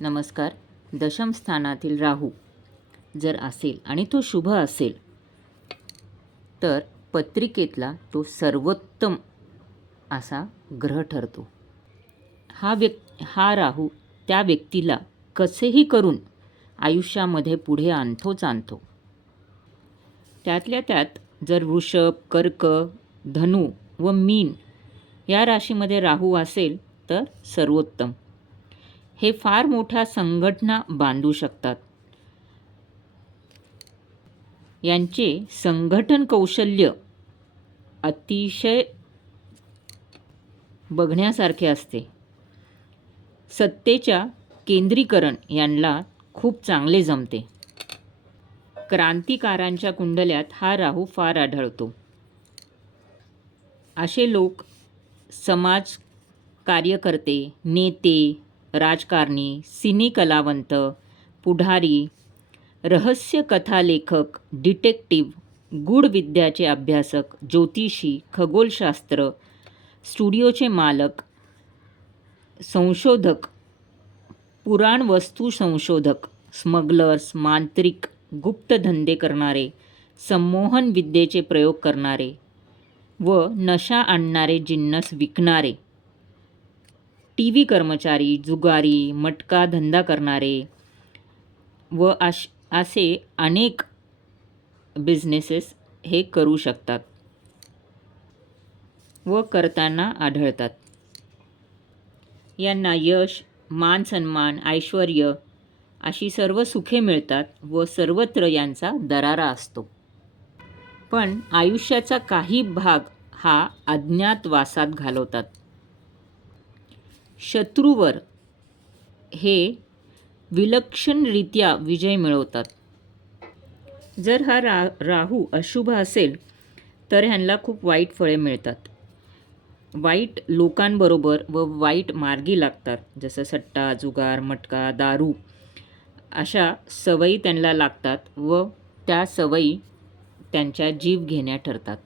नमस्कार. दशम स्थानातील राहू जर असेल आणि तो शुभ असेल तर पत्रिकेतला तो सर्वोत्तम असा ग्रह ठरतो. हा राहू त्या व्यक्तीला कसेही करून आयुष्यामध्ये पुढे आणतो. त्यातल्या त्यात जर वृषभ, कर्क, धनु व मीन या राशीमध्ये राहू असेल तर सर्वोत्तम. हे फार मोठ्या संघटना बांधू शकतात. यांचे संघटन कौशल्य अतिशय बघण्यासारखे असते. सत्तेच्या केंद्रीकरण यांना खूप चांगले जमते. क्रांतिकारांच्या कुंडल्यात हा राहू फार आढळतो. असे लोक समाज कार्यकर्ते, नेते, राजकारणी, सिनी कलावंत, पुढारी, रहस्य कथा लेखक, डिटेक्टिव्ह, गूढ विद्याचे अभ्यासक, ज्योतिषी, खगोलशास्त्र, स्टुडिओचे मालक, संशोधक, पुराणवस्तू संशोधक, स्मगलर्स, मांत्रिक, गुप्तधंदे करणारे, संमोहन विद्येचे प्रयोग करणारे व नशा आणणारे जिन्नस विकणारे, टीव्ही कर्मचारी, जुगारी, मटका धंदा करणारे व असे अनेक बिझनेसेस हे करू शकतात व करताना आढळतात. यांना यश, मान सन्मान, ऐश्वर्य अशी सर्व सुखे मिळतात व सर्वत्र यांचा दरारा असतो. पण आयुष्याचा काही भाग हा अज्ञातवासात घालवतात. शत्रूवर हे विलक्षणरित्या विजय मिळवतात. जर हा राहू अशुभ असेल तर ह्यांना खूप वाईट फळे मिळतात. वाईट लोकांबरोबर व वाईट मार्गी लागतात. जसं सट्टा, जुगार, मटका, दारू अशा सवयी त्यांना लागतात व त्या सवयी त्यांच्या जीव घेण्या ठरतात.